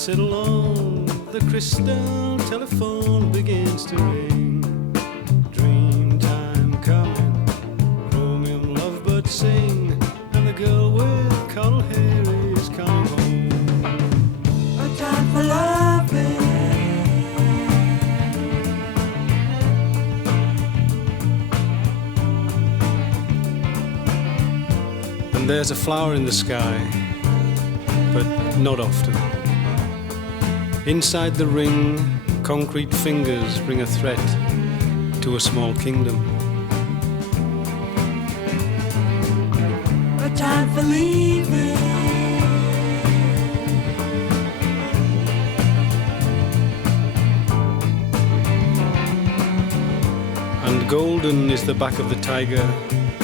sit alone, the crystal telephone begins to ring. Dream time coming, chromium lovebirds sing, and the girl with coral hair is coming home. A time for loving. And there's a flower in the sky, but not often. Inside the ring, concrete fingers bring a threat to a small kingdom. A time for leaving. And golden is the back of the tiger,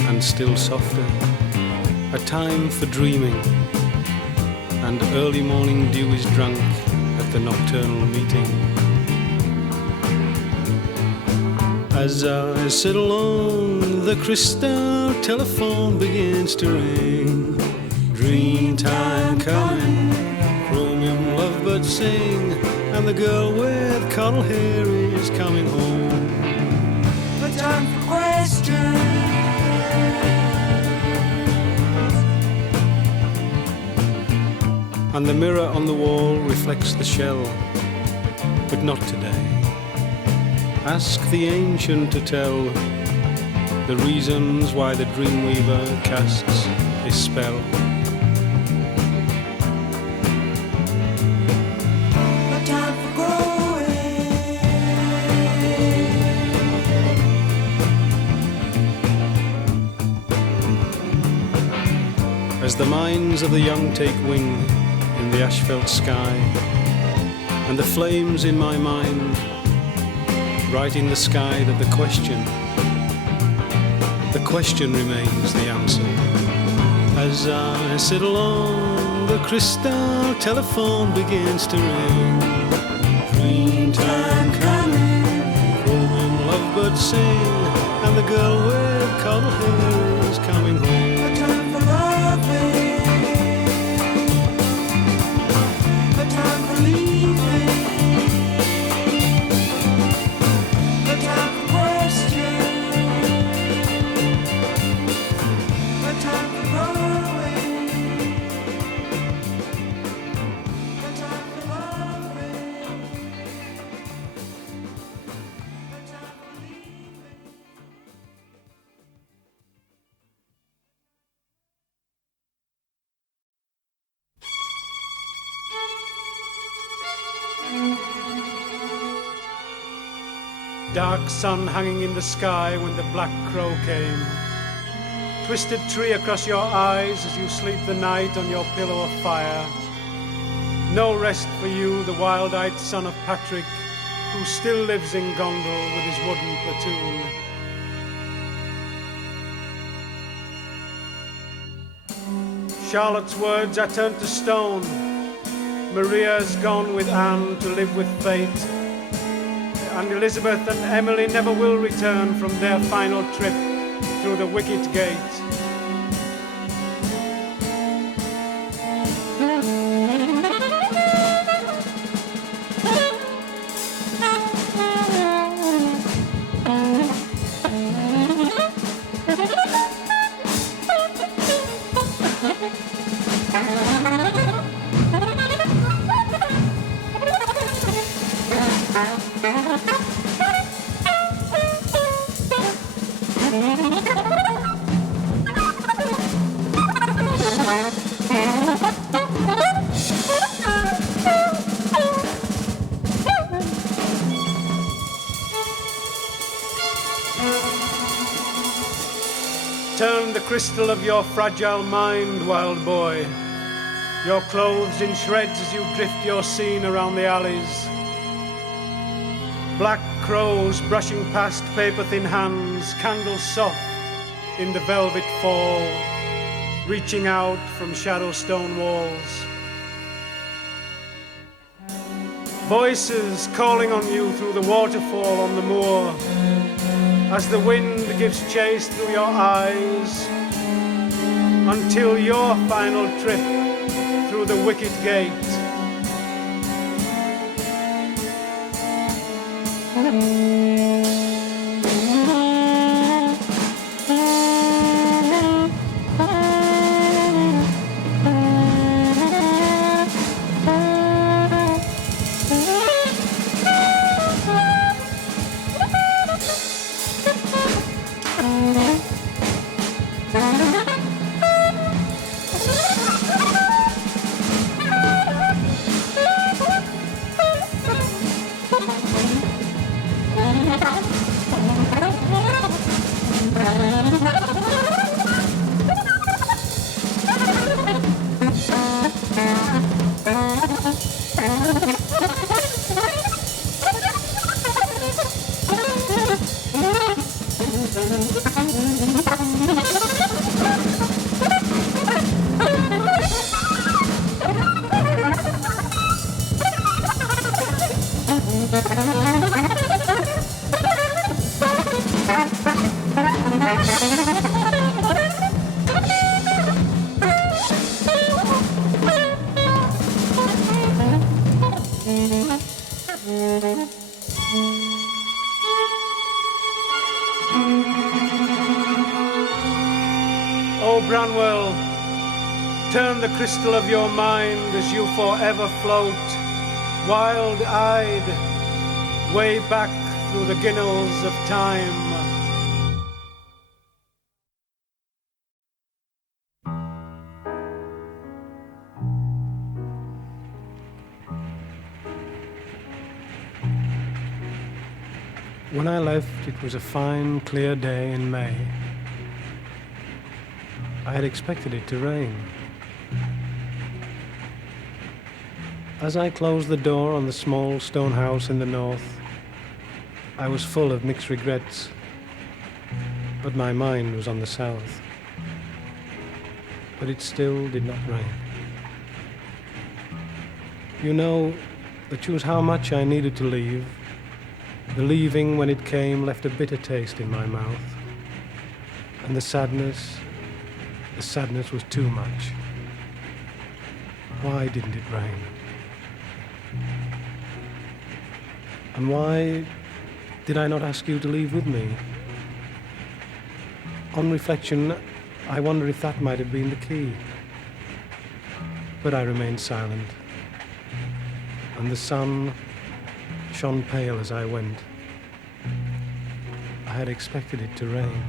and still softer. A time for dreaming, and early morning dew is drunk at the nocturnal meeting. As I sit alone, the crystal telephone begins to ring. Dream time coming, chromium lovebirds sing, and the girl with coral hair is coming home. A time for questions. And the mirror on the wall reflects the shell, but not today. Ask the ancient to tell the reasons why the dreamweaver casts his spell. A time for growing. As the minds of the young take wing in the asphalt sky, and the flames in my mind write in the sky that the question remains the answer. As I sit alone, the crystal telephone begins to ring. Dream time coming, chromium lovebirds sing, and the girl with coral hair is coming home. A time for loving. A time for leaving. A time for questions. A time for growing. A time for loving. A time for leaving. Dark sun hanging in the sky when the black crow came. Twisted tree across your eyes as you sleep the night on your pillow of fire. No rest for you, the wild-eyed son of Patrick, who still lives in Gondal with his wooden platoon. Charlotte's words are turned to stone. Maria's gone with Anne to live with fate. And Elizabeth and Emily never will return from their final trip through the wicket gate. Turn the crystal of your fragile mind, wild boy. Your clothes in shreds as you drift your scene around the alleys. Black crows brushing past paper-thin hands, candles soft in the velvet fall, reaching out from shadow stone walls. Voices calling on you through the waterfall on the moor, as the wind gives chase through your eyes, until your final trip through the wicket gate. Oh, Branwell, turn the crystal of your mind as you forever float, wild-eyed, way back through the ginnels of time. When I left, it was a fine, clear day in May. I had expected it to rain. As I closed the door on the small stone house in the north, I was full of mixed regrets, but my mind was on the south. But it still did not rain. You know, that was how much I needed to leave. The leaving, when it came, left a bitter taste in my mouth. And the sadness was too much. Why didn't it rain? And why did I not ask you to leave with me? On reflection, I wonder if that might have been the key. But I remained silent, and the sun shone pale as I went. I had expected it to rain.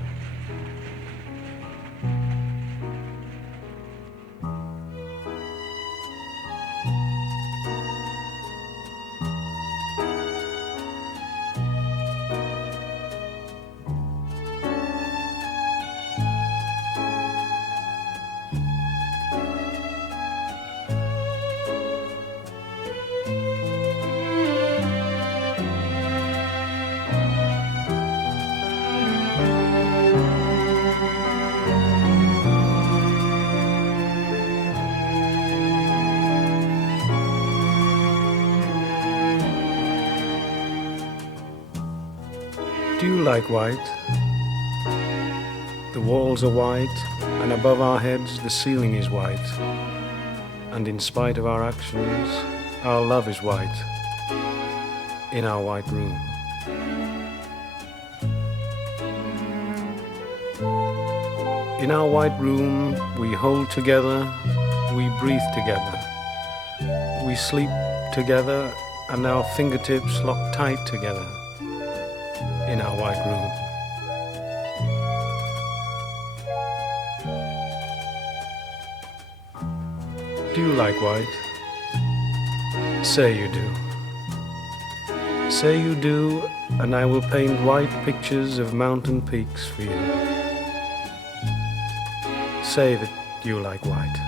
Do you like white? The walls are white, and above our heads the ceiling is white. And in spite of our actions, our love is white, in our white room. In our white room, we hold together, we breathe together. We sleep together, and our fingertips lock tight together. In our white room. Do you like white? Say you do. Say you do, and I will paint white pictures of mountain peaks for you. Say that you like white.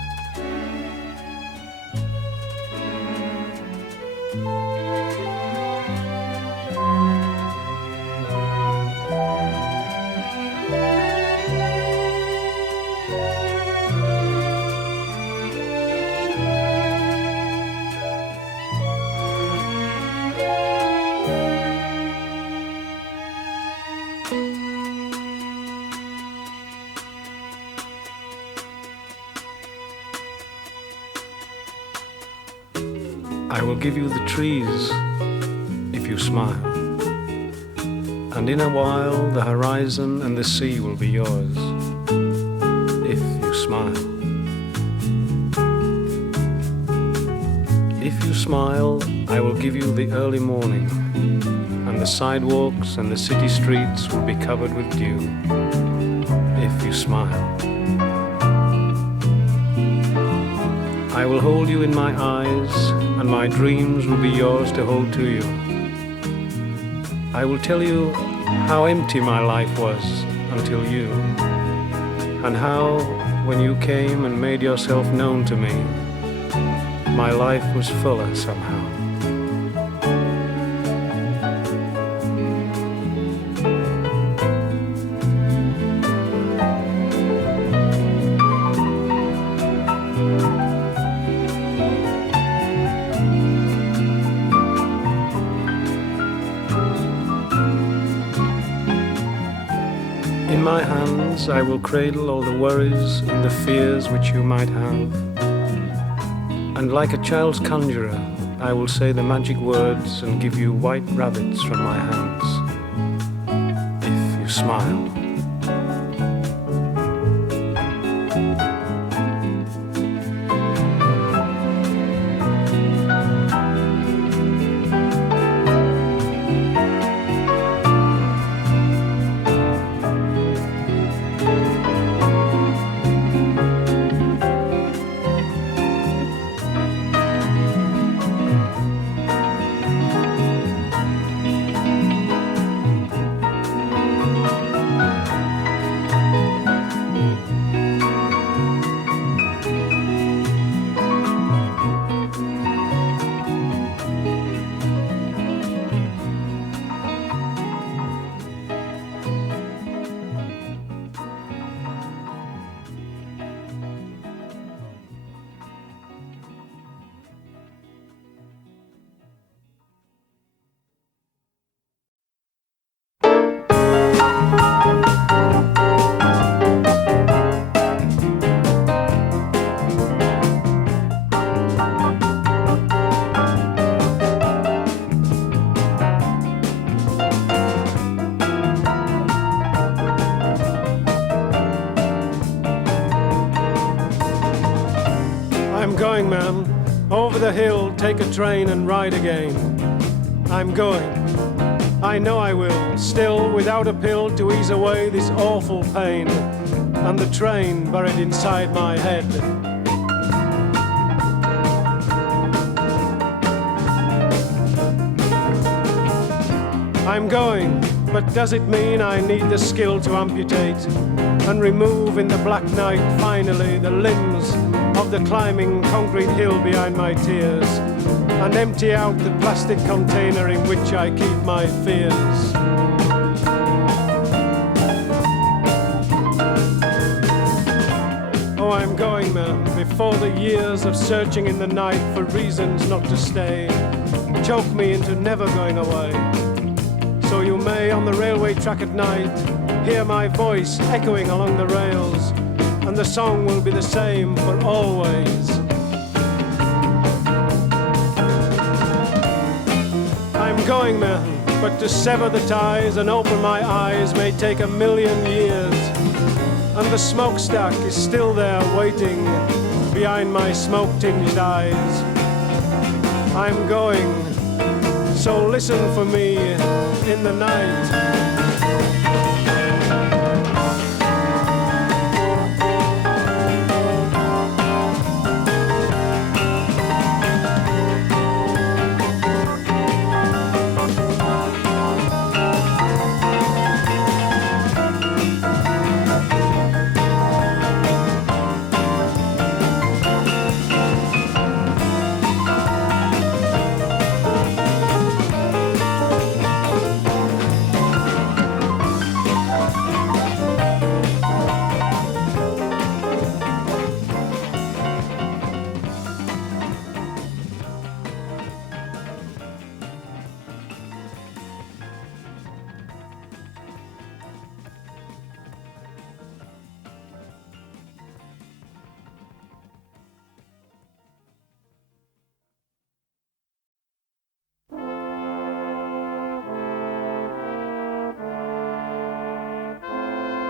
I will give you the trees if you smile. And in a while the horizon and the sea will be yours, if you smile. If you smile, I will give you the early morning, and the sidewalks and the city streets will be covered with dew, if you smile. I will hold you in my eyes, and my dreams will be yours to hold to you. I will tell you how empty my life was until you, and how, when you came and made yourself known to me, my life was fuller somehow. In my hands I will cradle all the worries and the fears which you might have. And like a child's conjurer, I will say the magic words and give you white rabbits from my hands, if you smile. Going, ma'am, over the hill, take a train and ride again. I'm going, I know I will, still without a pill to ease away this awful pain, and the train buried inside my head. I'm going, but does it mean I need the skill to amputate and remove in the black night finally the limbs of the climbing concrete hill behind my tears, and empty out the plastic container in which I keep my fears? Oh, I'm going, ma'am, before the years of searching in the night for reasons not to stay choke me into never going away. So you may, on the railway track at night, hear my voice echoing along the rails, and the song will be the same for always. I'm going, man, but to sever the ties and open my eyes may take 1,000,000 years, and the smokestack is still there waiting behind my smoke-tinged eyes. I'm going, so listen for me in the night.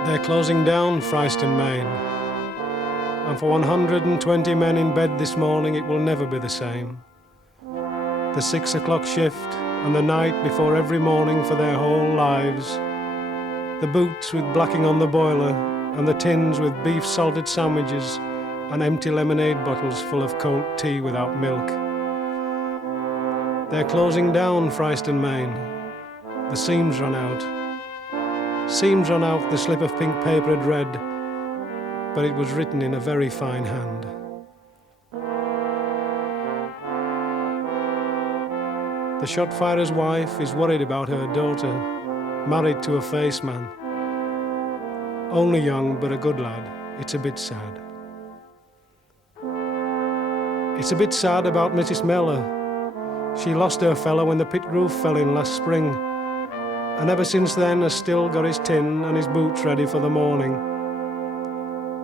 They're closing down Fryston Man, and for 120 men in bed this morning it will never be the same. The 6 o'clock shift and the night before every morning for their whole lives. The boots with blacking on the boiler and the tins with beef salted sandwiches and empty lemonade bottles full of cold tea without milk. They're closing down Fryston Man. The seams run out. Seams run out, the slip of pink paper had read, but it was written in a very fine hand. The shot firer's wife is worried about her daughter, married to a face man. Only young, but a good lad. It's a bit sad. It's a bit sad about Mrs. Mellor. She lost her fellow when the pit roof fell in last spring, and ever since then has still got his tin and his boots ready for the morning.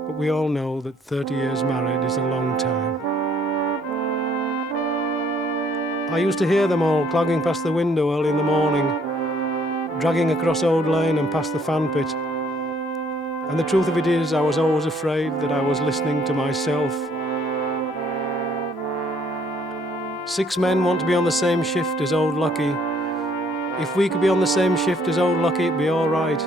But we all know that 30 years married is a long time. I used to hear them all clogging past the window early in the morning, dragging across Old Lane and past the fan pit. And the truth of it is, I was always afraid that I was listening to myself. 6 men want to be on the same shift as Old Lucky. If we could be on the same shift as Old Lucky, it'd be all right.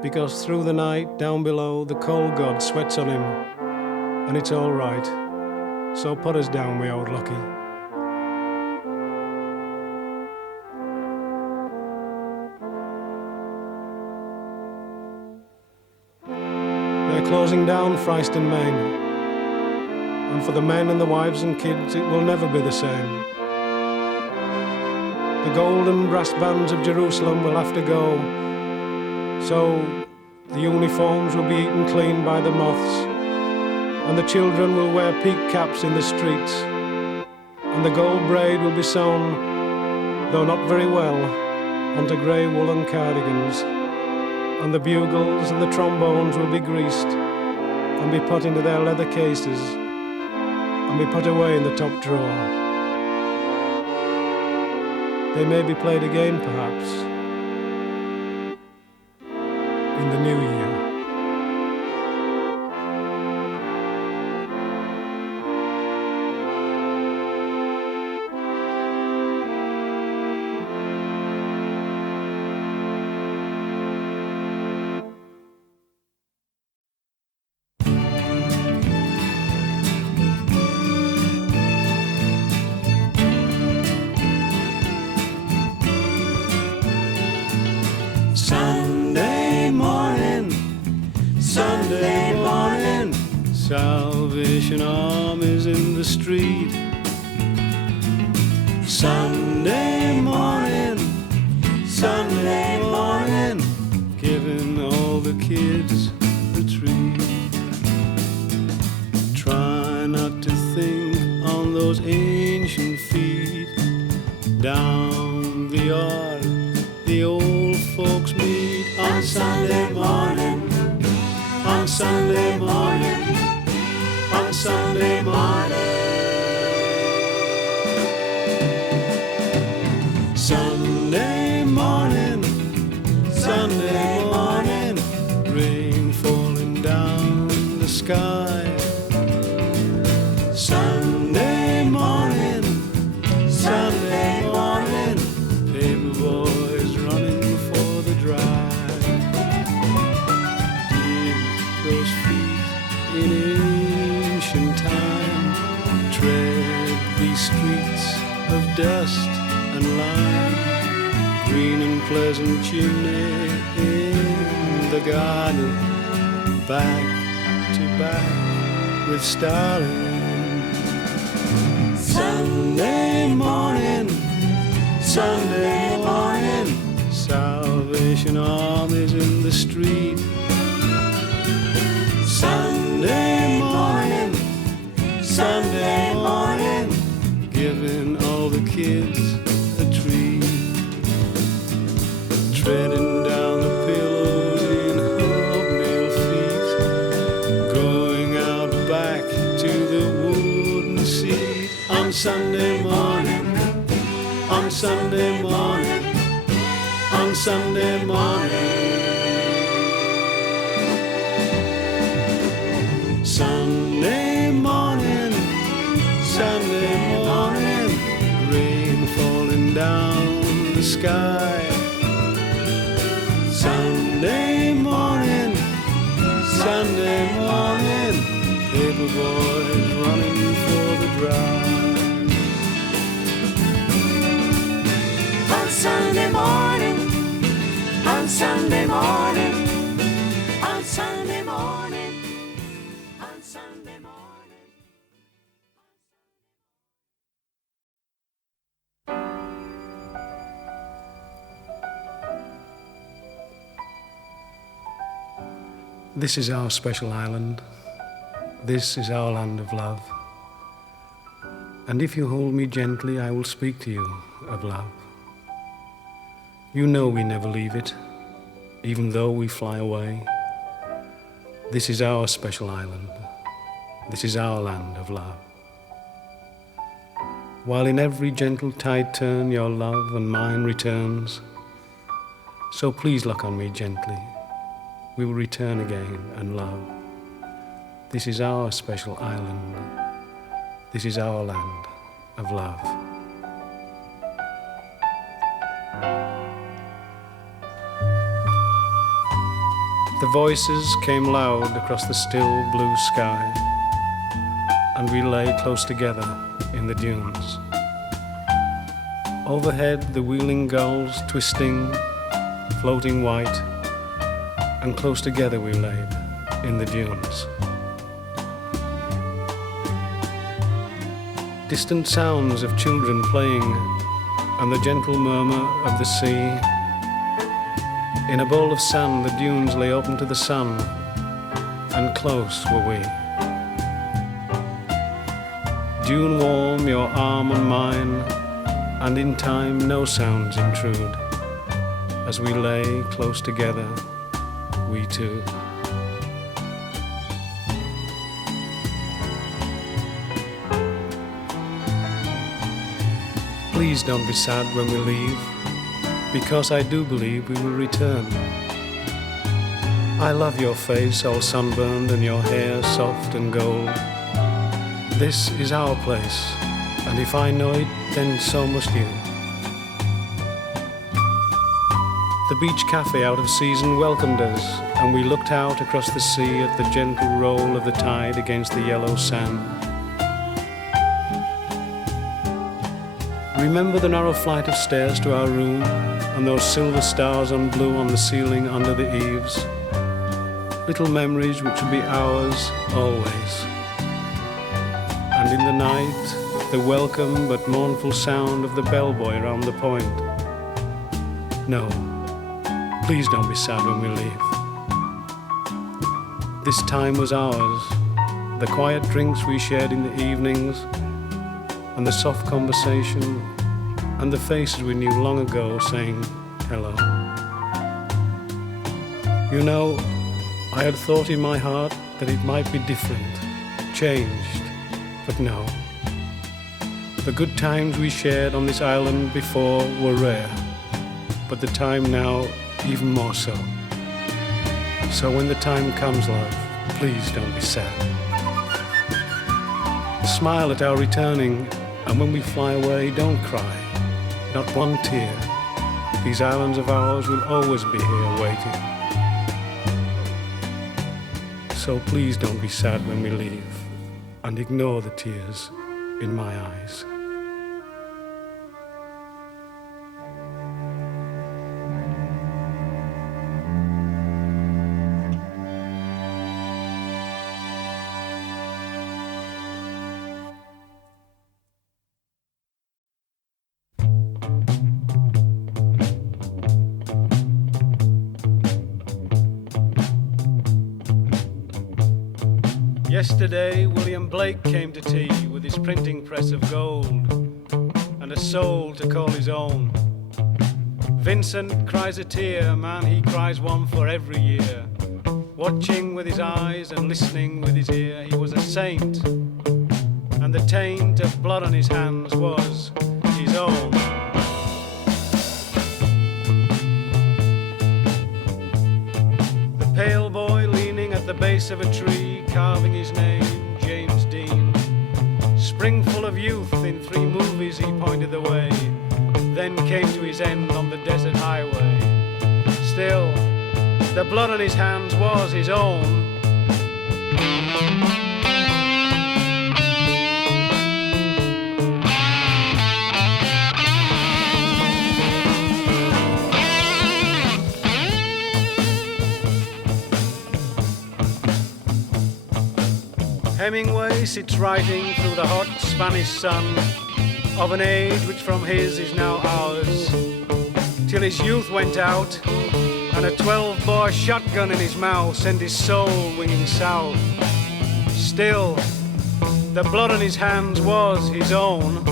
Because through the night, down below, the coal god sweats on him. And it's all right. So put us down with Old Lucky. They're closing down Fryston Man. And for the men and the wives and kids, it will never be the same. The golden brass bands of Jerusalem will have to go. So the uniforms will be eaten clean by the moths, and the children will wear peak caps in the streets, and the gold braid will be sewn, though not very well, onto grey woolen cardigans, and the bugles and the trombones will be greased and be put into their leather cases and be put away in the top drawer. They may be played again, perhaps, in the new year. Sunday morning, Salvation Army's in the street. Sunday morning, giving all the kids a treat. Try not to think on those ancient feet. Down the yard, the old folks meet on Sunday morning. On Sunday morning, on Sunday morning. Sunday morning, Sunday morning, rain falling down the sky. Sunday morning, Sunday morning, paper boys running for the drive. Those feet in ancient time tread these streets of dust and lime, green and pleasant chimney in the garden, back to back with starling. Sunday morning, Sunday morning, Salvation Army's in the street. Sunday morning, Sunday morning, giving all the kids a treat. Treading down the pillows in hobnail feet, going out back to the wooden seat. On Sunday morning, on Sunday morning, on Sunday morning. sky. Sunday morning, paper boys running for the drive. On Sunday morning, on Sunday morning, on Sunday morning, on Sunday morning. This is our special island. This is our land of love. And if you hold me gently, I will speak to you of love. You know we never leave it, even though we fly away. This is our special island. This is our land of love. While in every gentle tide turn your love and mine returns, so please look on me gently. We will return again and love. This is our special island. This is our land of love. The voices came loud across the still blue sky, and we lay close together in the dunes. Overhead the wheeling gulls twisting, floating white, and close together we laid in the dunes. Distant sounds of children playing and the gentle murmur of the sea. In a bowl of sand the dunes lay open to the sun, and close were we. Dune warm, your arm on mine, and in time no sounds intrude, as we lay close together, we two. Please don't be sad when we leave, because I do believe we will return. I love your face all sunburned and your hair soft and gold. This is our place, and if I know it, then so must you. The beach cafe out of season welcomed us, and we looked out across the sea at the gentle roll of the tide against the yellow sand. Remember the narrow flight of stairs to our room, and those silver stars on blue on the ceiling under the eaves? Little memories which will be ours always. And in the night, the welcome but mournful sound of the bellboy round the point. No, please don't be sad when we leave. This time was ours, the quiet drinks we shared in the evenings, and the soft conversation, and the faces we knew long ago saying hello. You know, I had thought in my heart that it might be different, changed, but no. The good times we shared on this island before were rare, but the time now even more so. So when the time comes, love, please don't be sad. Smile at our returning, and when we fly away, don't cry, not one tear. These islands of ours will always be here waiting. So please don't be sad when we leave, and ignore the tears in my eyes. Yesterday, William Blake came to tea with his printing press of gold and a soul to call his own. Vincent cries a tear, man, he cries one for every year. Watching with his eyes and listening with his ear, he was a saint, and the taint of blood on his hands was his own. The pale boy leaning at the base of a tree, carving his name, James Dean. Spring full of youth, in 3 movies he pointed the way, then came to his end on the desert highway. Still, the blood on his hands was his own. Hemingway sits writing through the hot Spanish sun of an age which from his is now ours, till his youth went out and a 12-bore shotgun in his mouth sent his soul winging south. Still, the blood on his hands was his own.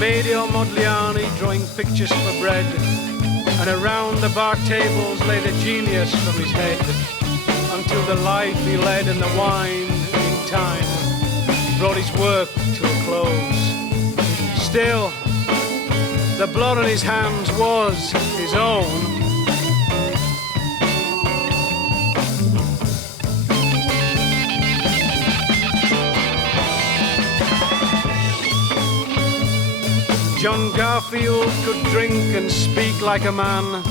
Medio Modigliani drawing pictures for bread, and around the bar tables lay the genius from his head, until the life he led and the wine in time brought his work to a close. Still, the blood on his hands was his own. John Garfield could drink and speak like a man,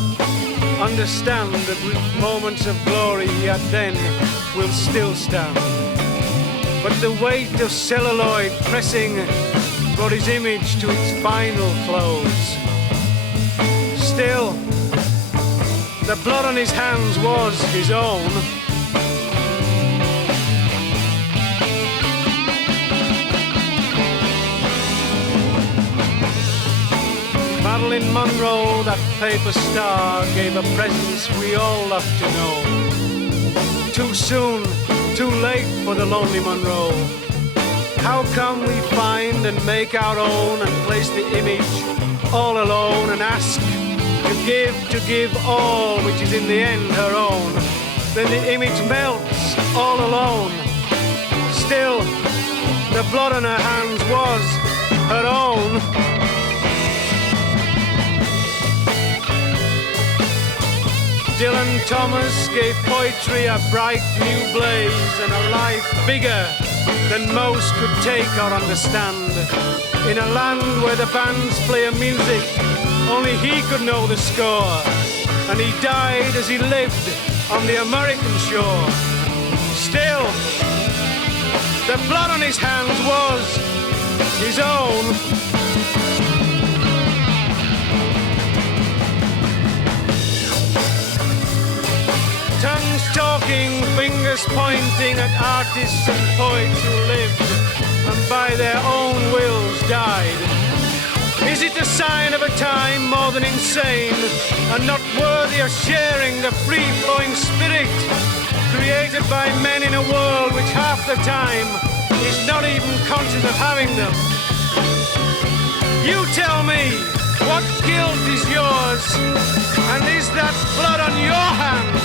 understand the brief moments of glory he had then will still stand. But the weight of celluloid pressing brought his image to its final close. Still, the blood on his hands was his own. Marilyn Monroe, that paper star, gave a presence we all love to know. Too soon, too late for the lonely Monroe. How come we find and make our own and place the image all alone and ask to give all which is in the end her own? Then the image melts all alone. Still, the blood on her hands was her own. Dylan Thomas gave poetry a bright new blaze and a life bigger than most could take or understand. In a land where the bands play a music only he could know the score, and he died as he lived on the American shore. Still, the blood on his hands was his own. Tongues talking, fingers pointing at artists and poets who lived and by their own wills died. Is it a sign of a time more than insane and not worthy of sharing the free-flowing spirit created by men in a world which half the time is not even conscious of having them? You tell me, what guilt is yours, and is that blood on your hands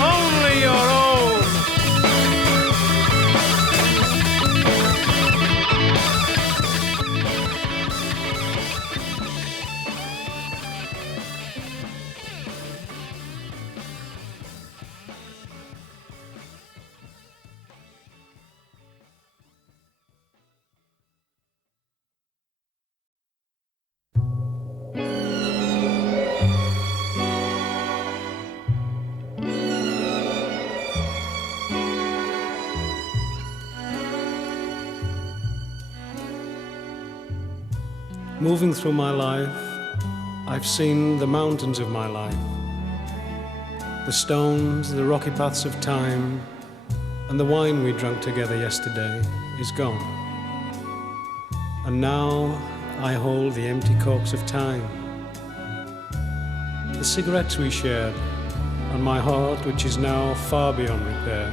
only your own? Moving through my life, I've seen the mountains of my life, the stones, the rocky paths of time, and the wine we drank together yesterday is gone. And now I hold the empty corks of time, the cigarettes we shared, and my heart which is now far beyond repair.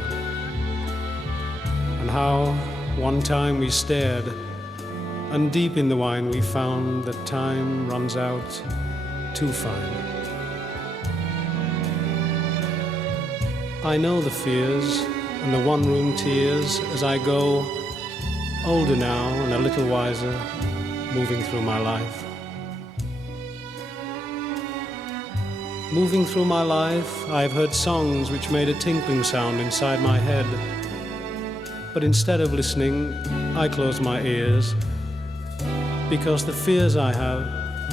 And how one time we stared, and deep in the wine we found that time runs out too fine. I know the fears and the one-room tears as I go, older now and a little wiser, moving through my life. Moving through my life, I've heard songs which made a tinkling sound inside my head. But instead of listening, I close my ears, because the fears I have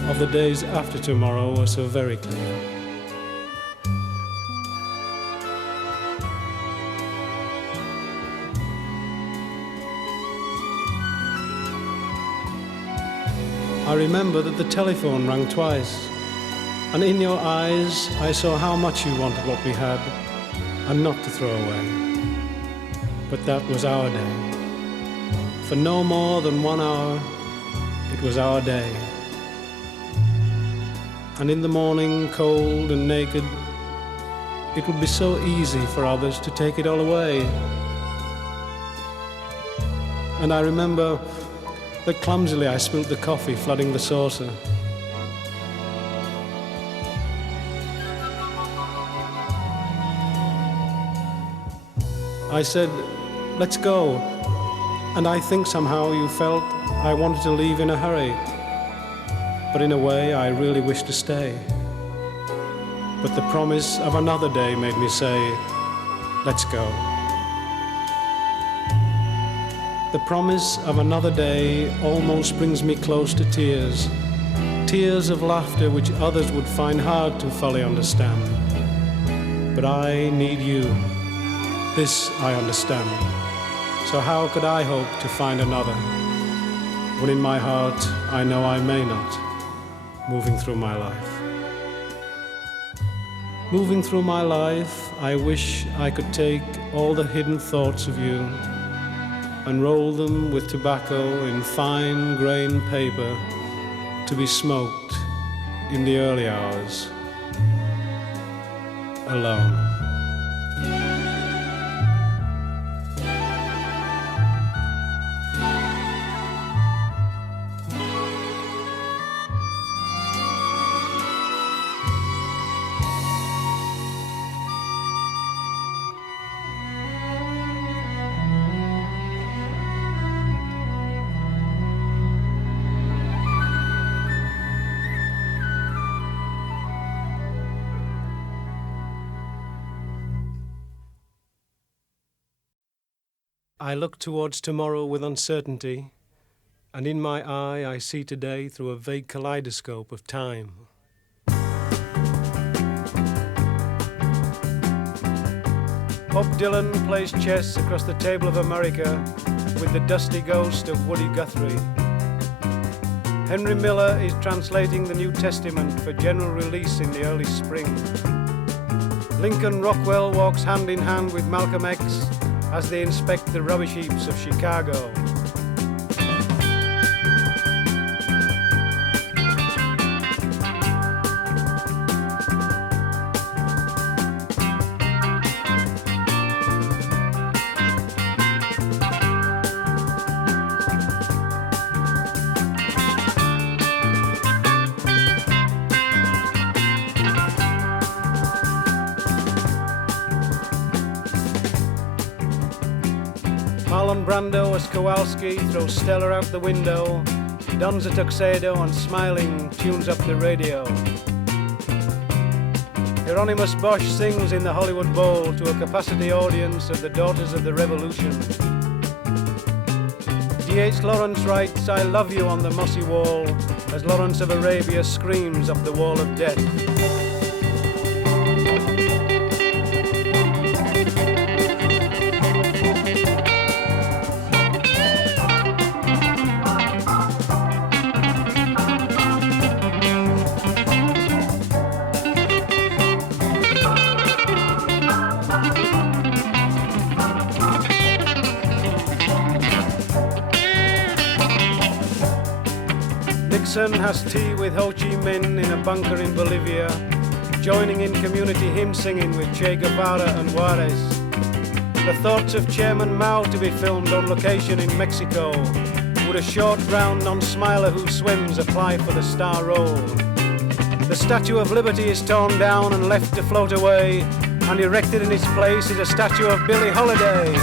of the days after tomorrow are so very clear. I remember that the telephone rang twice, and in your eyes I saw how much you wanted what we had, and not to throw away. But that was our day. For no more than 1 hour, it was our day. And in the morning, cold and naked, it would be so easy for others to take it all away. And I remember that clumsily I spilt the coffee, flooding the saucer. I said, "Let's go." And I think somehow you felt I wanted to leave in a hurry. But in a way, I really wished to stay. But the promise of another day made me say, "Let's go." The promise of another day almost brings me close to tears. Tears of laughter which others would find hard to fully understand. But I need you. This I understand. So how could I hope to find another, when in my heart I know I may not, moving through my life. Moving through my life, I wish I could take all the hidden thoughts of you and roll them with tobacco in fine grained paper to be smoked in the early hours, alone. I look towards tomorrow with uncertainty, and in my eye I see today through a vague kaleidoscope of time. Bob Dylan plays chess across the table of America with the dusty ghost of Woody Guthrie. Henry Miller is translating the New Testament for general release in the early spring. Lincoln Rockwell walks hand in hand with Malcolm X as they inspect the rubbish heaps of Chicago. Marlon Brando as Kowalski throws Stella out the window, dons a tuxedo and smiling tunes up the radio. Hieronymus Bosch sings in the Hollywood Bowl to a capacity audience of the Daughters of the Revolution. D.H. Lawrence writes, "I love you" on the mossy wall as Lawrence of Arabia screams up the wall of death. Nixon has tea with Ho Chi Minh in a bunker in Bolivia, joining in community hymn singing with Che Guevara and Juarez. The thoughts of Chairman Mao to be filmed on location in Mexico. Would a short brown non-smiler who swims apply for the star role? The Statue of Liberty is torn down and left to float away, and erected in its place is a statue of Billie Holiday.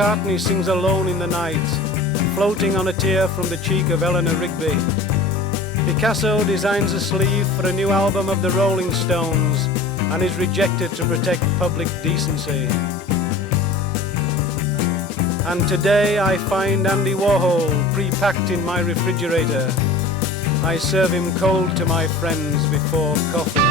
McCartney sings Alone in the Night, floating on a tear from the cheek of Eleanor Rigby. Picasso designs a sleeve for a new album of the Rolling Stones and is rejected to protect public decency. And today I find Andy Warhol pre-packed in my refrigerator. I serve him cold to my friends before coffee.